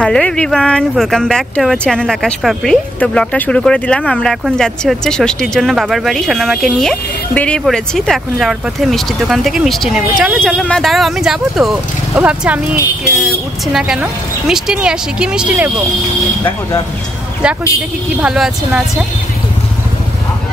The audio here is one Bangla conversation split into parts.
Hello everyone, welcome back to our channel Akash Papri. তো ব্লগটা শুরু করে দিলাম। আমরা এখন যাচ্ছি হচ্ছে ষষ্ঠীর জন্য বাবার বাড়ি। সোনামাকে নিয়ে বেরিয়ে পড়েছি। তো এখন যাওয়ার পথে মিষ্টির দোকান থেকে মিষ্টি নেব। চলো চলো মা, দাঁড়াও, আমি যাবো তো। ও ভাবছে আমি উঠছি না কেন। মিষ্টি নিয়ে আসি। কি মিষ্টি নেব? দেখো যা খুশি দেখি কি ভালো আছে না আছে।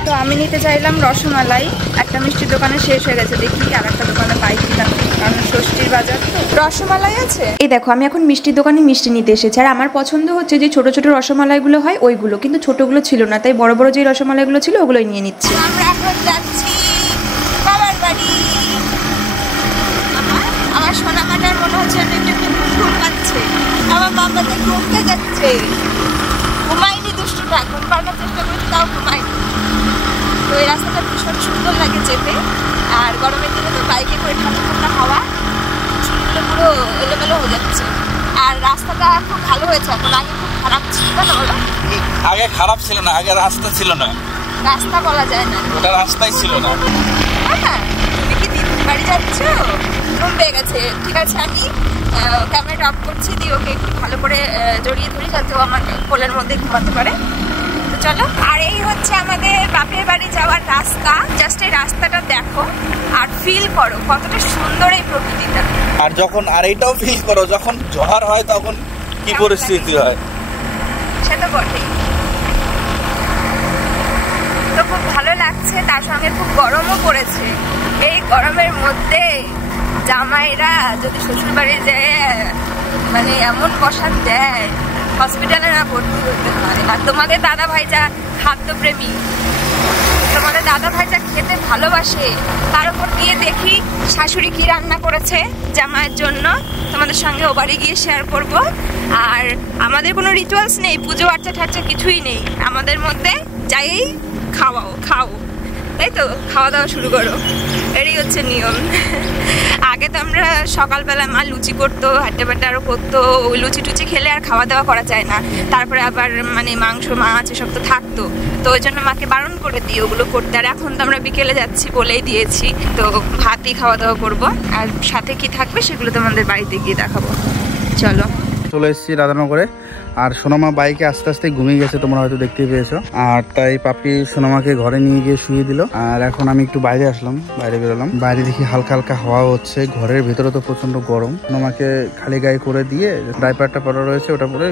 তো আমি নিতে চাইলাম রসমালাই। একটা মিষ্টির দোকানে শেষ হয়ে গেছে, দেখি আর একটা দোকানে পাই কিনা, কারণ ষষ্ঠীর বাজার তো। রসমালাই আছে। এই দেখো, আমি এখন মিষ্টির দোকানে মিষ্টি নিতে এসেছি। আর আমার পছন্দ হচ্ছে যে ছোট ছোট রসমালাইগুলো হয় ওইগুলো, কিন্তু ছোটগুলো ছিল না, তাই বড় বড় যে রসমালাইগুলো ছিল ওগুলোই নিয়ে নিচ্ছি। আমরা এখন যাচ্ছি বাবার বাড়ি। আমার সোনামাটার মনে হচ্ছে একটু ঘুম পাচ্ছে। আমার বাবাকে ঘুমতে যাচ্ছে। ঘুমাইনি দুষ্টুটা, ঘুম পাড়ানোর চেষ্টা করছি, তাও ঘুমাইনি। তো এই রাস্তাটা ভীষণ সুন্দর লাগে চেপে। আর গরমের দিনে তো বাইকে করে ঠান্ডা ঠান্ডা হাওয়া, চুলগুলো পুরো এলোমেলো হয়ে যাচ্ছে। আর রাস্তাটা খুব ভালো হয়েছে এখন, আগে খুব খারাপ ছিল না। বলো, আগে খারাপ ছিল না, আগে রাস্তা ছিল না। রাস্তা বলা যায় না, ওটা রাস্তাই ছিল না। হ্যাঁ, তুমি কি দিদির বাড়ি যাচ্ছ? ঘুম পেয়ে গেছে। ঠিক আছে, আমি ক্যামেরাটা অফ করছি, দিয়ে ওকে একটু ভালো করে জড়িয়ে ধরি যাতে ও আমার কোলের মধ্যে ঘুমাতে পারে। চলো। আর এই হচ্ছে আমাদের বাপের বাড়ি যাওয়ার রাস্তা। জাস্ট এই রাস্তাটা দেখো আর ফিল করো কতটা সুন্দর এই প্রকৃতিটা। আর যখন আর এইটাও ফিল করো যখন ঝড় হয় তখন কি পরিস্থিতি হয়। সে তো বটেই। তো খুব ভালো লাগছে, তার সঙ্গে খুব গরমও পড়েছে। এই গরমের মধ্যে জামাইরা যদি শ্বশুর বাড়ি যায়, মানে এমন প্রসাদ দেয়, হসপিটালে না ভর্তি হতে হয়। আর তোমাদের দাদা ভাইজা খাদ্যপ্রেমী, তোমাদের দাদা ভাইজা খেতে ভালোবাসে। তার উপর গিয়ে দেখি শাশুড়ি কি রান্না করেছে জামাইয়ের জন্য, তোমাদের সঙ্গে ও বাড়ি গিয়ে শেয়ার করব। আর আমাদের কোনো রিচুয়ালস নেই, পুজো আর্চা ঠার্চা কিছুই নেই আমাদের মধ্যে। যাই খাওয়াও, খাও, তাই তো, খাওয়া দাওয়া শুরু করো, এটাই হচ্ছে নিয়ম। আগে তো আমরা সকালবেলা মা লুচি করতো, হাট্টে বাট্টে আরও করতো। ওই লুচি টুচি খেলে আর খাওয়া দাওয়া করা যায় না। তারপরে আবার মানে মাংস মাছ এসব তো থাকতো, তো ওই জন্য মাকে বারণ করে দিই ওগুলো করতে। আর এখন তো আমরা বিকেলে যাচ্ছি বলেই দিয়েছি, তো ভাতই খাওয়া দাওয়া করবো। আর সাথে কি থাকবে সেগুলো তোমাদের বাড়িতে গিয়ে দেখাবো। চলো। চলে এসেছি রাধানগরে। আর সোনামা বাইকে আস্তে আস্তে ঘুমিয়ে গেছে, তোমরা হয়তো দেখতেই পেয়েছো। আর তাই পাপি সোনামাকে ঘরে নিয়ে গিয়ে শুয়ে দিল। আর এখন আমি একটু বাইরে আসলাম, বাইরে বেরোলাম। বাইরে দেখি হালকা হালকা হাওয়া হচ্ছে। ঘরের ভেতরে তো প্রচন্ড গরম। সোনামাকে খালি গায়ে করে দিয়ে ডাইপারটা পরা রয়েছে, ওটা পরে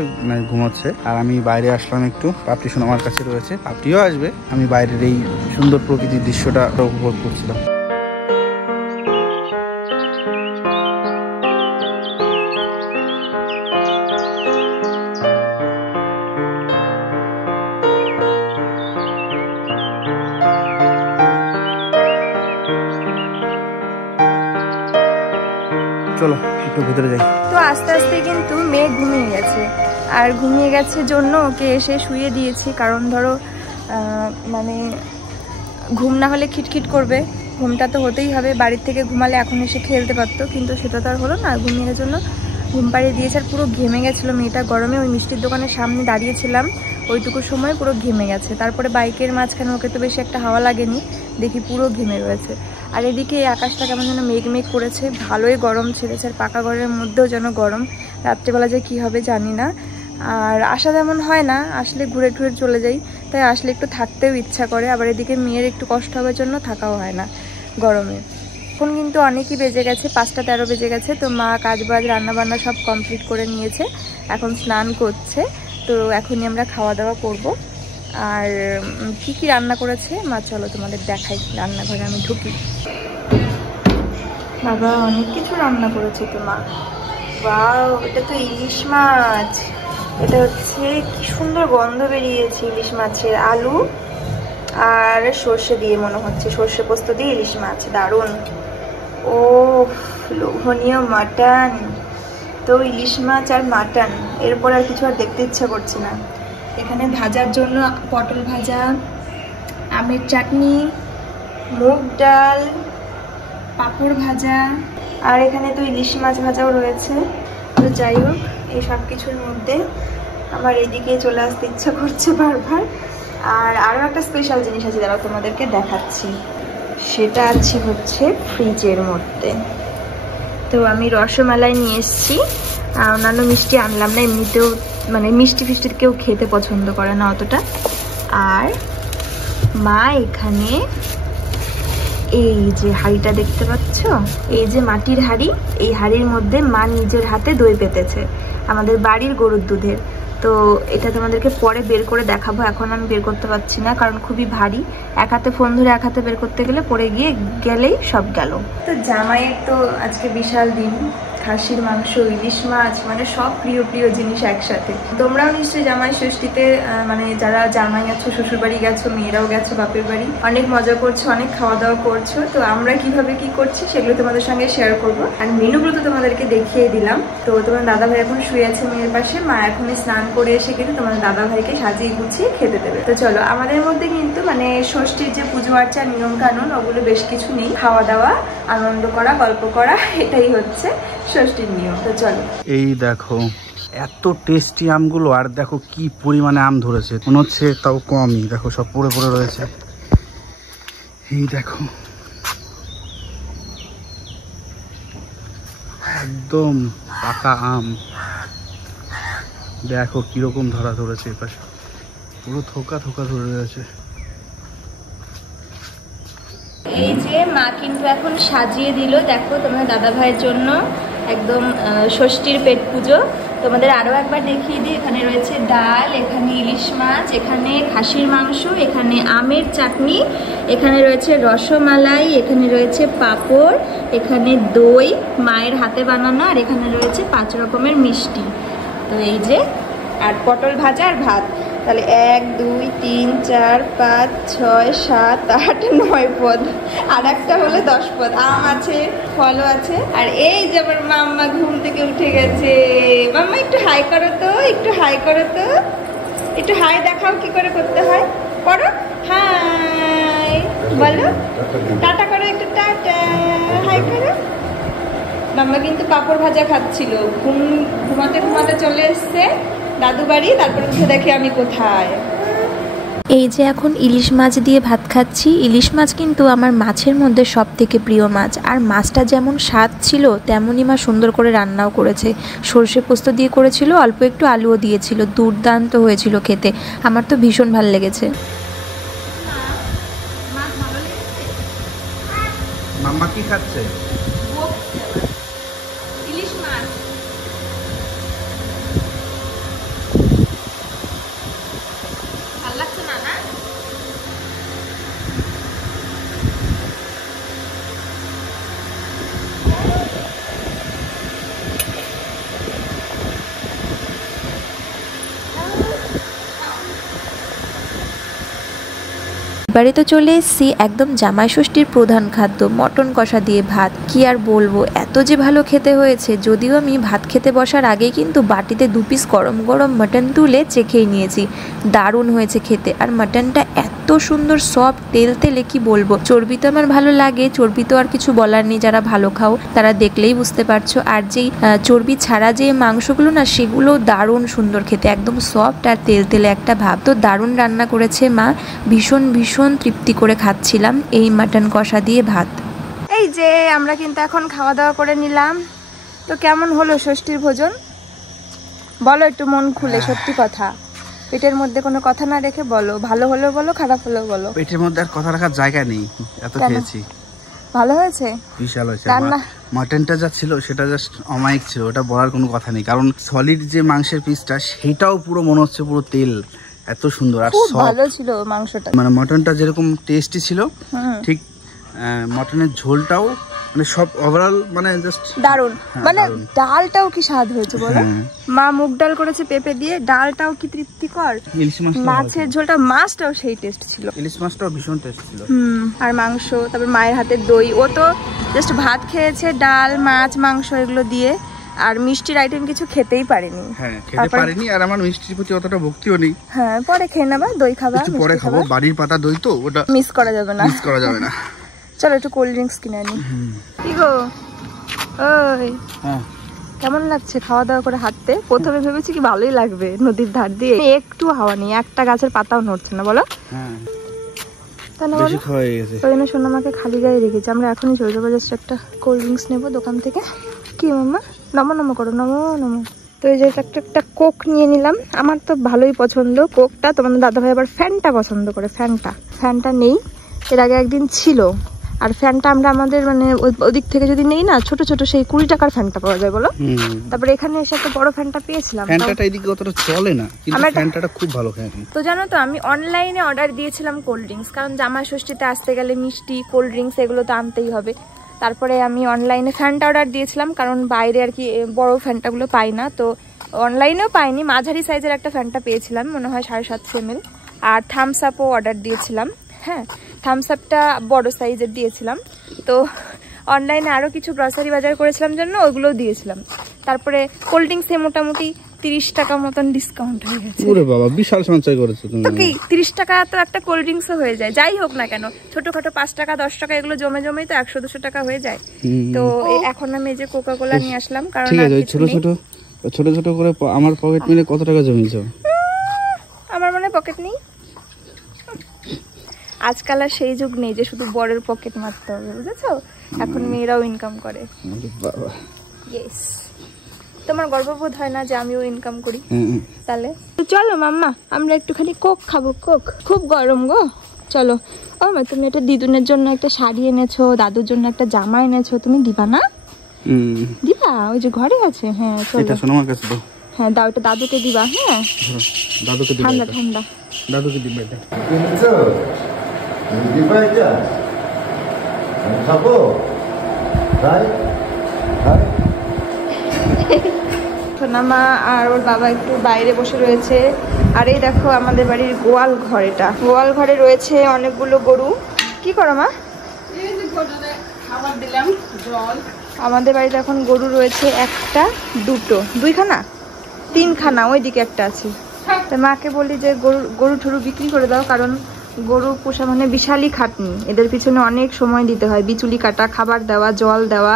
ঘুমাচ্ছে। আর আমি বাইরে আসলাম একটু, পাপটি সোনামার কাছে রয়েছে, পাপটিও আসবে। আমি বাইরের এই সুন্দর প্রকৃতির দৃশ্যটা উপভোগ করছিলাম। চলো একটু ভিতরে যাই। তো আস্তে আস্তে কিন্তু মেয়ে ঘুমিয়ে গেছে। আর ঘুমিয়ে গেছে জন্য ওকে এসে শুয়ে দিয়েছি, কারণ ধরো মানে ঘুম না হলে খিটখিট করবে, ঘুমটা তো হতেই হবে। বাড়ির থেকে ঘুমালে এখন এসে খেলতে পারতো, কিন্তু সেটা তো আর হলো না। ঘুমিয়ে গেছে জন্য ঘুম পাড়িয়ে দিয়েছে। আর পুরো ঘেমে গেছিলো মেয়েটা গরমে। ওই মিষ্টির দোকানের সামনে দাঁড়িয়েছিলাম, ওইটুকু সময় পুরো ঘেমে গেছে। তারপরে বাইকের মাঝখানে ওকে তো বেশি একটা হাওয়া লাগেনি, দেখি পুরো ঘেমে রয়েছে। আর এদিকে এই আকাশটা কেমন যেন মেঘ মেঘ করেছে, ভালোই গরম ছেড়েছে। আর পাকা ঘরের মধ্যেও যেন গরম। রাত্রেবেলা যে কী হবে জানি না। আর আসা তেমন হয় না, আসলে ঘুরে ঘুরে চলে যাই, তাই আসলে একটু থাকতেও ইচ্ছা করে। আবার এদিকে মেয়ের একটু কষ্ট হওয়ার জন্য থাকাও হয় না গরমে। এখন কিন্তু অনেকই বেজে গেছে, 5টা 13 বেজে গেছে। তো মা কাজবাজ রান্নাবান্না সব কমপ্লিট করে নিয়েছে, এখন স্নান করছে। তো এখনই আমরা খাওয়া দাওয়া করব। আর কি কি রান্না করেছে মা, চলো তোমাদের দেখাই। রান্নাঘরে আমি ঢুকি। বাবা অনেক কিছু রান্না করেছে তো মা। বাও, এটা তো ইলিশ মাছ। এটা হচ্ছে কি সুন্দর গন্ধ বেরিয়েছে ইলিশ মাছের। আলু আর সর্ষে দিয়ে, মনে হচ্ছে সর্ষে পোস্ত দিয়ে ইলিশ মাছ, দারুণ। ও লোভনীয় মাটন। তো ইলিশ মাছ আর মাটন, এরপর আর কিছু আর দেখতে ইচ্ছা করছে না। এখানে ভাজার জন্য পটল ভাজা, আমের চাটনি, মুগ ডাল, পাঁপড় ভাজা, আর এখানে তো ইলিশ মাছ ভাজাও রয়েছে। তো যাই হোক, এই সব কিছুর মধ্যে আমার এদিকে চলে আসতে ইচ্ছা করছে বারবার। আর আরও একটা স্পেশাল জিনিস আছে, দাঁড়াও তোমাদেরকে দেখাচ্ছি। সেটা আছে হচ্ছে ফ্রিজের মধ্যে। তো আমি রসমালাই নিয়ে এসেছি, আর অন্যান্য মিষ্টি আনলাম না, এমনিতেও মানে মিষ্টি ফিষ্টি কেউ খেতে পছন্দ করে না অতটা। আর মা এখানে এই যে হাঁড়িটা দেখতে পাচ্ছ, এই যে মাটির হাঁড়ি, এই হাঁড়ির মধ্যে মা নিজের হাতে দই পেতেছে আমাদের বাড়ির গরুর দুধের। তো এটা তোমাদেরকে পরে বের করে দেখাবো, এখন আমি বের করতে পারছি না কারণ খুবই ভারী। এক হাতে ফোন ধরে এক হাতে বের করতে গেলে পরে গেলেই সব গেল। তো জামাইয়ের তো আজকে বিশাল দিন, খাসির মাংস, ইলিশ মাছ, মানে সব প্রিয় প্রিয় জিনিস একসাথে। তোমরাও নিশ্চয়ই জামাই ষষ্ঠীতে মানে যারা জামাই আছো, শ্বশুর বাড়ি গেছো, মেয়েরাও গেছো বাপের বাড়ি, অনেক মজা করছো, অনেক খাওয়া দাওয়া করছো। তো আমরা কিভাবে কি করছি সেগুলো তোমাদের সঙ্গে শেয়ার করবো, আর মেনুগুলো তো তোমাদেরকে দেখিয়ে দিলাম। তো তোমার দাদাভাই এখন শুয়ে আছে মেয়ের পাশে, মা এখনই স্নান করে এসে কিন্তু তোমাদের দাদাভাইকে সাজিয়ে গুছিয়ে খেতে দেবে। তো চলো, আমাদের মধ্যে কিন্তু মানে ষষ্ঠীর যে পুজো আর্চার নিয়ম কানুন ওগুলো বেশ কিছু নেই, খাওয়া দাওয়া, আনন্দ করা, গল্প করা, এটাই হচ্ছে ষষ্ঠীর নিয়ম। তো চলো। এই দেখো এত টেস্টি আমগুলো, আর দেখো কি পরিমাণে আম ধরেছে, মনে হচ্ছে তাও কমই, দেখো সব পড়ে পড়ে রয়েছে। এই দেখো একদম পাকা আম, দেখো কিরকম ধরা ধরেছে, এপাশে পুরো থোকা থোকা ধরে রয়েছে। এই যে মা কিন্তু এখন সাজিয়ে দিল, দেখো তোমার দাদা ভাইয়ের জন্য একদম ষষ্ঠীর পেট পুজো। তোমাদের আরও একবার দেখিয়ে দিই, এখানে রয়েছে ডাল, এখানে ইলিশ মাছ, এখানে খাসির মাংস, এখানে আমের চাটনি, এখানে রয়েছে রসমালাই, এখানে রয়েছে পাঁপড়, এখানে দই মায়ের হাতে বানানো, আর এখানে রয়েছে 5 রকমের মিষ্টি। তো এই যে, আর পটল ভাজা আর ভাত। তাহলে 1 2 3 4 5 6 7 8 9 পদ, আর একটা হলো 10 পদ। আম আছে, ফলও আছে। আর এই যে আমার মাম্মা ঘুম থেকে উঠে গেছে। মাম্মা একটু হাই করো তো, একটু হাই করো তো, একটু হাই দেখাও কি করে করতে হয়, করো হাই, বলো টাটা করো, একটু টাটা, হাই করো। মাম্মা কিন্তু পাঁপড় ভাজা খাচ্ছিল, ঘুমাতে ঘুমাতে চলে এসছে দাদু বাড়ি, তারপর উঠে দেখে আমি কোথায়। এই যে এখন ইলিশ মাছ দিয়ে ভাত খাচ্ছি। ইলিশ মাছ কিন্তু আমার মাছের মধ্যে সব থেকে প্রিয় মাছ, আর মাছটা যেমন স্বাদ ছিল তেমনই মা সুন্দর করে রান্নাও করেছে। সর্ষে পোস্ত দিয়ে করেছিল, অল্প একটু আলুও দিয়েছিল, দুর্দান্ত হয়েছিল খেতে, আমার তো ভীষণ ভালো লেগেছে। মাম্মা কি খাচ্ছে? ইলিশ মাছ। ভালো লাগছে না? না এবারে তো চলে এসেছি একদম জামাই ষষ্ঠীর প্রধান খাদ্য মটন কষা দিয়ে ভাত। কি আর বলবো, এত যে ভালো খেতে হয়েছে। যদিও আমি ভাত খেতে বসার আগেই কিন্তু বাটিতে 2 পিস গরম গরম মটন তুলে চেখেই নিয়েছি, দারুণ হয়েছে খেতে। আর মটনটা এত সুন্দর সফট, তেল তেলে কি বলবো। চর্বি তো আমার ভালো লাগে, চর্বি তো আর কিছু বলার নেই, যারা ভালো খাও তারা দেখলেই বুঝতে পারছো। আর যেই চর্বি ছাড়া যে মাংসগুলো না, সেগুলো দারুণ সুন্দর খেতে, একদম সফট আর তেল তেলে একটা ভাব। তো দারুণ রান্না করেছে মা, ভীষণ ভীষণ তৃপ্তি করে খাচ্ছিলাম এই মাটন কষা দিয়ে ভাত। এই যে আমরা কিন্তু এখন খাওয়া দাওয়া করে নিলাম। তো কেমন হলো ষষ্ঠীর ভোজন বলো একটু মন খুলে, সত্যি কথা, পেটের মধ্যে কোনো কথা না রেখে বলো। ভালো হলেও বলো, খারাপ হলেও বলো। পেটের মধ্যে আর কথা রাখার জায়গা নেই, এত খেয়েছি। ভালো হয়েছে, বিশাল হয়েছে। মাটনটা যা ছিল সেটা জাস্ট অমায়িক ছিল, ওটা বলার কোনো কথা নেই। কারণ সলিড যে মাংসের পিসটা সেটাও পুরো মনে হচ্ছে পুরো তেল, এত সুন্দর। আর খুব ভালো ছিল মাংসটা, মানে মটনটা যেরকম টেস্টি ছিল ঠিক মটনের ঝোলটাও, মানে সব ওভারঅল মানে জাস্ট দারুণ। মানে ডালটাও কি স্বাদ হয়েছে বলো। মা মুগ ডাল করেছে পেঁপে দিয়ে, ডালটাও কি তৃপ্তিকর। ইলিশ মাছের ঝোলটা, মাছটাও সেই টেস্ট ছিল, ইলিশ মাছটাও ভীষণ টেস্ট ছিল। আর মাংস, তারপর মায়ের হাতের দই। ও তো জাস্ট ভাত খেয়েছে, ডাল মাছ মাংস এগুলো দিয়ে, আর মিষ্টির আইটেম কিছু খেতেই পারেনি। হ্যাঁ, খেতে পারেনি। আর আমার মিষ্টির প্রতি অতটা ভক্তিও নেই। হ্যাঁ, পরে খেয়ে নেবা, দই খাবা, একটু পরে খাবো, বাড়ির পাতা দই তো, ওটা মিস করা যাবে না, মিস করা যাবে না। চলো একটু কোল্ড ড্রিঙ্কস কিনে আনি। কি গো, ওই কেমন লাগছে খাওয়া দাওয়া করে হাঁটতে? প্রথমে ভেবেছি কি ভালোই লাগবে, নদীর ধার দিয়ে, একটু হাওয়া নেই, একটা গাছের পাতাও নড়ছে না, বলো। ওই জন্য সোনামাকে খালি গায়ে রেখেছি। আমরা এখনই চলে যাবো, জাস্ট একটা কোল্ড ড্রিঙ্কস নেবো দোকান থেকে, কি মাম্মা? নমো নমো করো, নমো নমো। তো এই যে একটা কোক নিয়ে নিলাম, আমার তো ভালোই পছন্দ কোকটা। তোমাদের দাদাভাই আবার ফ্যানটা পছন্দ করে, ফ্যানটা নেই, এর আগে একদিন ছিল। আর ফ্যানটা আমরা আমাদের মানে ওদিক থেকে যদি নেই না, ছোট ছোট সেই 20 টাকার ফ্যানটা পাওয়া যায় বলো। তারপরে এখানে এসে একটা বড় ফ্যানটা পেয়েছিলাম। ফ্যানটা এদিকে অতটা চলে না, কিন্তু ফ্যানটা খুব ভালো ফ্যান। তো জানো তো আমি অনলাইনে অর্ডার দিয়েছিলাম কোল্ড ড্রিঙ্কস, কারণ জামাই ষষ্ঠীতে আসতে গেলে মিষ্টি কোল্ড ড্রিঙ্কস এগুলো তো আনতেই হবে। তারপরে আমি অনলাইনে ফ্যানটা অর্ডার দিয়েছিলাম, কারণ বাইরে আর কি বড় ফ্যানটাগুলো পাই না। তো অনলাইনেও পাইনি, মাঝারি সাইজের একটা ফ্যানটা পেয়েছিলাম, মনে হয় 750 ml। আর থামস আপও অর্ডার দিয়েছিলাম, হ্যাঁ থামস আপটা বড় সাইজের দিয়েছিলাম। তো অনলাইনে আরও কিছু গ্রসারি বাজার করেছিলাম জন্য ওগুলোও দিয়েছিলাম। তারপরে কোল্ড ড্রিঙ্কসে মোটামুটি 30 টাকা মতন ডিসকাউন্ট হয়ে গেছে। ওরে বাবা, বিশাল সঞ্চয় করেছো তুমি। তো কি 30 টাকা তো একটা কোল্ড ড্রিঙ্কসও হয়ে যায়, যাই হোক না কেন, ছোটখাটো 5 টাকা 10 টাকা এগুলো জমে জমেই তো 100-200 টাকা হয়ে যায়। তো এখন আমি এই যে কোকা কোলা নিয়ে আসলাম, কারণ ছোট ছোট করে আমার পকেট মিলে কত টাকা জমিয়েছো? আমার মনে পকেট নেই, আজকাল আর সেই যুগ নেই যে শুধু বড়ের পকেট মারতে হবে, বুঝেছো? এখন মেয়েরাও ইনকাম করে। ইয়েস, তোমার গর্ববোধ হয় না যে আমিও ইনকাম করি? তাহলে চলো মাম্মা আমরা একটুখানি কোক খাবো, কোক খুব গরম গো। চলো। ও মা, তুমি একটা দিদুনের জন্য একটা শাড়ি এনেছো, দাদুর জন্য একটা জামা এনেছো, তুমি দিবা না? দিবা, ওই যে ঘরে আছে। হ্যাঁ চলো, এটা সোনামার কাছে দাও। হ্যাঁ দাও, এটা দাদুকে দিবা। হ্যাঁ দাদুকে দিবা, ঠান্ডা ঠান্ডা, দাদুকে দিবা এটা। দিবা এটা খাবো, তাই সোনামা আর ওর বাবা একটু বাইরে বসে রয়েছে। আর এই দেখো আমাদের বাড়ির গোয়াল ঘর, এটা গোয়াল ঘরে রয়েছে অনেকগুলো গরু। কি করো মা? খাবার দিলাম, জল। আমাদের বাড়িতে এখন গরু রয়েছে একটা, দুটো, দুইখানা, তিনখানা, ওইদিকে একটা আছে। তো মাকে বলি যে গরু ঠরু বিক্রি করে দাও, কারণ গরু পোষা মানে বিশালই খাটনি, এদের পিছনে অনেক সময় দিতে হয়, বিচুলি কাটা, খাবার দেওয়া, জল দেওয়া,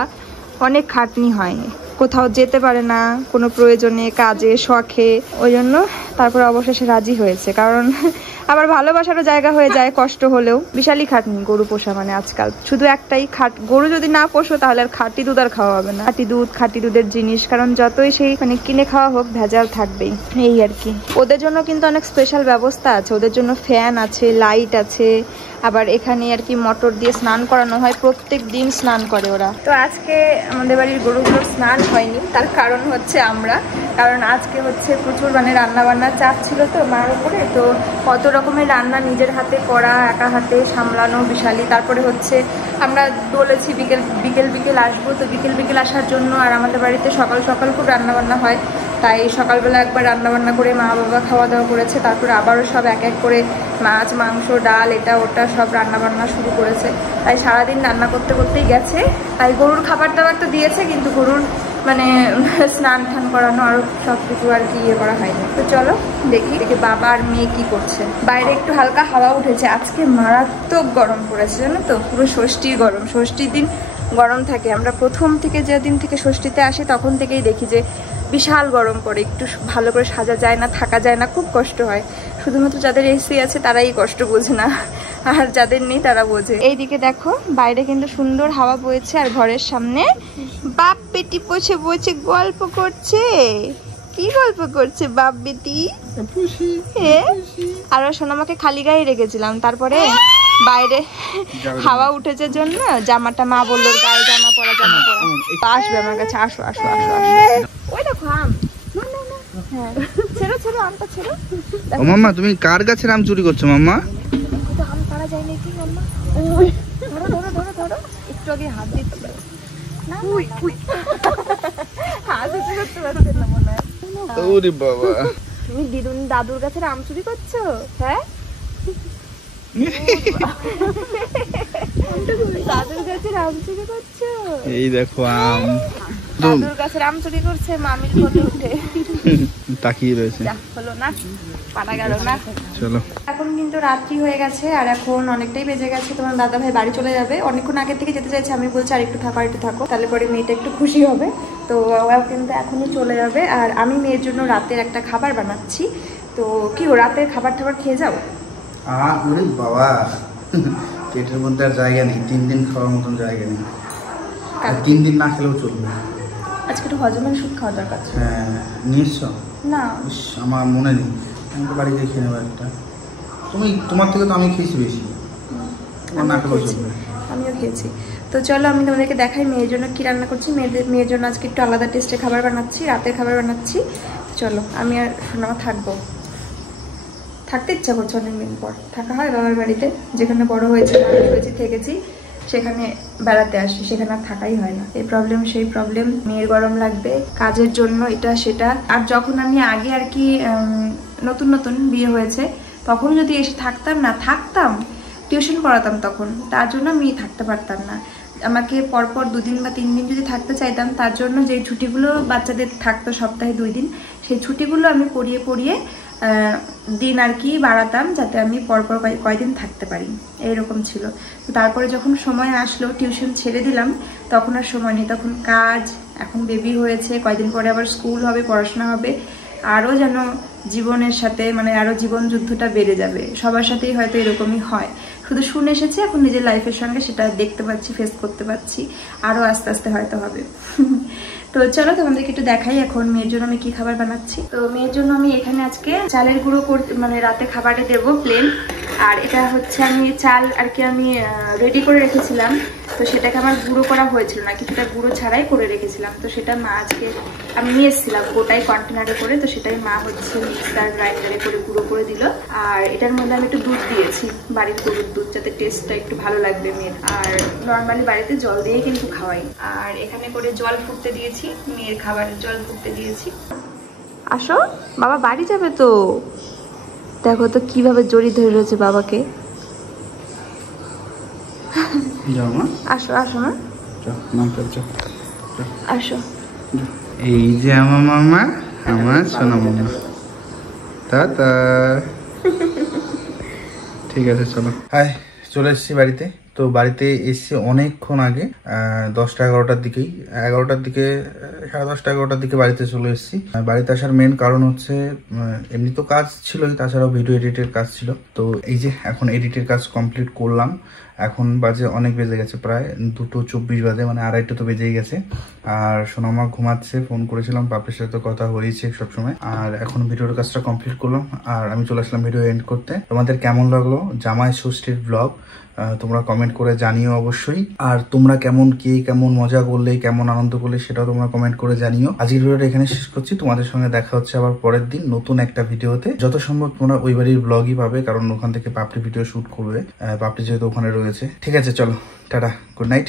অনেক খাটনি হয়, কোথাও যেতে পারে না কোনো প্রয়োজনে, কাজে, শখে। ওই জন্য তারপরে অবশেষে রাজি হয়েছে, কারণ আবার ভালোবাসারও জায়গা হয়ে যায় কষ্ট হলেও। বিশালই খাটনি গরু পোষা মানে আজকাল, শুধু একটাই গরু যদি না পোষো তাহলে আর খাঁটি দুধ আর খাওয়া হবে না, খাঁটি দুধের জিনিস, কারণ যতই সেই মানে কিনে খাওয়া হোক ভেজাল থাকবেই, এই আর কি। ওদের জন্য কিন্তু অনেক স্পেশাল ব্যবস্থা আছে, ওদের জন্য ফ্যান আছে, লাইট আছে, আবার এখানে আর কি মোটর দিয়ে স্নান করানো হয়, প্রত্যেক দিন স্নান করে ওরা। তো আজকে আমাদের বাড়ির গরুগুলোর স্নান হয়নি, তার কারণ হচ্ছে কারণ আজকে হচ্ছে প্রচুর মানে রান্না বান্নার চাপ ছিল তো মার উপরে। তো কত রকমের রান্না নিজের হাতে করা, একা হাতে সামলানো বিশালই। তারপরে হচ্ছে আমরা বলেছি বিকেল আসবো, তো বিকেল আসার জন্য। আর আমাদের বাড়িতে সকাল সকাল খুব রান্নাবান্না হয়, তাই সকালবেলা একবার রান্নাবান্না করে মা বাবা খাওয়া দাওয়া করেছে, তারপরে আবারও সব এক এক করে মাছ মাংস ডাল এটা ওটা সব রান্নাবান্না শুরু করেছে। তাই সারাদিন রান্না করতেই গেছে। তাই গরুর খাবার দাবার তো দিয়েছে, কিন্তু গরুর মানে স্নান টান করানো আর সব কিছু আর কি ইয়ে করা হয়নি। তো চলো দেখি বাবা আর মেয়ে কি করছে। বাইরে একটু হালকা হাওয়া উঠেছে, আজকে মারাত্মক গরম পড়েছে জানো তো, পুরো ষষ্ঠীর গরম। ষষ্ঠীর দিন গরম থাকে, আমরা প্রথম থেকে যেদিন থেকে ষষ্ঠীতে আসি তখন থেকেই দেখি যে বিশাল গরম পড়ে, একটু ভালো করে সাজা যায় না, থাকা যায় না, খুব কষ্ট হয়। শুধুমাত্র যাদের এসি আছে তারাই কষ্ট বোঝে না, আর যাদের নেই তারা বোঝে। এইদিকে দেখো বাইরে কিন্তু সুন্দর হাওয়া বইছে, আর ঘরের সামনে বাপ বেটি বসে বসে গল্প করছে। কি গল্প করছে বাপ বেটি? আর সোনামাকে খালি গায়ে রেখেছিলাম, তারপরে বাইরে হাওয়া উঠেছে জন্য জামাটা মা বললো গায়ে জামা পরা আসবে আমার কাছে, আসো আসো আসো আসো। ওই দেখো আম, হ্যাঁ ছেড়ো ছেড়ো আমটা ছেড়ো। ও মাম্মা, তুমি কার গাছের আম চুরি করছো মাম্মা? আম পাড়া যায় নাকি মাম্মা? ওই ধরো ধরো ধরো ধরো, একটু আগে হাত দিচ্ছিল না, হাত দিতে করতে পারছে না মনে হয়। ওরে বাবা, তুমি দাদুর কাছে আম চুরি করছো? হ্যাঁ দাদুর কাছে আম চুরি করছো? এই দেখো আম, দাদুর কাছে আম চুরি করছে, মামির কোলে উঠে তাকিয়ে রয়েছে। হলো না, পারা গেল না। চলো, এখন কিন্তু রাত্রি হয়ে গেছে, আর এখন অনেকটাই বেজে গেছে। তোমার দাদা ভাই বাড়ি চলে যাবে, অনেকক্ষণ আগে থেকে যেতে চাইছে, আমি বলছি আর একটু থাকো, তাহলে পরে মেয়েটা একটু খুশি হবে। তো ও কিন্তু এখনই চলে যাবে। আর আমি মেয়ের জন্য রাতের একটা খাবার বানাচ্ছি। তো কি রাতের খাবার খেয়ে যাও? ওরে বাবা, পেটের মধ্যে আর জায়গা নেই, 3 দিন খাওয়ার মতন জায়গা নেই, আর 3 দিন না খেলেও চলবে। আজকে একটু হজমের ওষুধ খাওয়া দরকার ছিল। হ্যাঁ নিয়ে এসছো? না আমার মনে নেই, আমি তো বাড়িতে খেয়ে নেবো একটা। তোমার থেকে তো আমি খেয়েছি বেশি। আমিও খেয়েছি। তো চলো আমি তোমাদেরকে দেখাই মেয়ের জন্য কি রান্না করছি। মেয়ের জন্য আজকে একটু আলাদা টেস্টে খাবার বানাচ্ছি, রাতের খাবার বানাচ্ছি। চলো আমি আর সোনামা থাকতে ইচ্ছা করছে অনেকদিন পর। থাকা হয় বাবার বাড়িতে, যেখানে বড় হয়েছে থেকেছি, সেখানে বেড়াতে আসি, সেখানে আর থাকাই হয় না। এই প্রবলেম সেই প্রবলেম, মেয়ের গরম লাগবে, কাজের জন্য এটা সেটা। আর যখন আমি আগে আর কি নতুন নতুন বিয়ে হয়েছে, তখন যদি এসে থাকতাম টিউশন পড়াতাম, তখন তার জন্য আমি থাকতে পারতাম না। আমাকে পরপর 2 দিন বা 3 দিন যদি থাকতে চাইতাম, তার জন্য যেই ছুটিগুলো বাচ্চাদের থাকতো সপ্তাহে 2 দিন, সেই ছুটিগুলো আমি পড়িয়ে দিন আর কি বাড়াতাম, যাতে আমি পরপর কয়েকদিন থাকতে পারি, এইরকম ছিল। তো তারপরে যখন সময় আসলো, টিউশন ছেড়ে দিলাম, তখন আর সময় নেই, তখন কাজ, এখন বেবি হয়েছে, কয়েকদিন পরে আবার স্কুল হবে, পড়াশোনা হবে, আরও যেন জীবনের সাথে মানে আরও জীবন যুদ্ধটা বেড়ে যাবে। সবার সাথেই হয়তো এরকমই হয়, শুধু শুনে এসেছি, এখন নিজের লাইফের সঙ্গে সেটা দেখতে পাচ্ছি, ফেস করতে পারছি, আরও আস্তে আস্তে হয়তো হবে। তো চলো তোমাদেরকে একটু দেখাই এখন মেয়ের জন্য আমি কি খাবার বানাচ্ছি। তো মেয়ের জন্য আমি এখানে আজকে চালের গুঁড়ো মানে রাতে খাবারে দেবো প্লেন। আর এটা হচ্ছে আমি চাল আর কি আমি রেডি করে রেখেছিলাম, তো সেটাকে আমার গুঁড়ো করা হয়েছিল না, কিছুটা গুঁড়ো ছাড়াই করে রেখেছিলাম। তো সেটা মা আজকে আমি নিয়ে এসেছিলাম গোটাই কন্টেনারে করে, তো সেটাই মা হচ্ছে মিক্সার গ্রাইন্ডারে করে গুঁড়ো করে দিল। আর এটার মধ্যে আমি একটু দুধ দিয়েছি, বাড়ির গরুর দুধ, যাতে টেস্টটা একটু ভালো লাগবে মেয়ের। আর নর্মালি বাড়িতে জল দিয়ে কিন্তু খাওয়াই। আর এখানে করে জল ফুটতে দিয়েছি, মেয়ের খাবারের জল ফুটতে দিয়েছি। আসো, বাবা বাড়ি যাবে তো। দেখো তো কিভাবে জড়ি ধরে রয়েছে বাবাকে। আসো আসো না, আসো। এই যে আমার মামা, আমার সোনা মামা। টাটা। ঠিক আছে চলো। হাই, চলে এসেছি বাড়িতে। তো বাড়িতে এসেছি অনেকক্ষণ আগে, 10টা 11টার দিকেই, 11টার দিকে, 10:30 11টার দিকে বাড়িতে চলে এসেছি। বাড়িতে আসার মেন কারণ হচ্ছে এমনি তো কাজ ছিলই, তাছাড়াও ভিডিও এডিটের কাজ ছিল। তো এই যে এখন এডিটের কাজ কমপ্লিট করলাম। এখন বাজে অনেক বেজে গেছে, প্রায় 2:24 বাজে, মানে 2:30 তো বেজেই গেছে। আর সোনামা ঘুমাচ্ছে, ফোন করেছিলাম, বাপের সাথে কথা হয়েছে সবসময়। আর এখন ভিডিওর কাজটা কমপ্লিট করলাম, আর আমি চলে আসলাম ভিডিও এন্ড করতে। তোমাদের কেমন লাগলো জামাই ষষ্ঠীর ব্লগ তোমরা কমেন্ট করে জানিও অবশ্যই। আর তোমরা কেমন মজা করলে, কেমন আনন্দ করলে, সেটাও তোমরা কমেন্ট করে জানিও। আজকের ভিডিওটা এখানে শেষ করছি, তোমাদের সঙ্গে দেখা হচ্ছে আবার পরের দিন নতুন একটা ভিডিওতে। যত সম্ভব তোমরা ওই বাড়ির ব্লগই পাবে, কারণ ওখান থেকে পাপড়ি ভিডিও শুট করবে, পাপড়ি যেহেতু ওখানে রয়েছে। ঠিক আছে চলো, টাটা, গুড নাইট।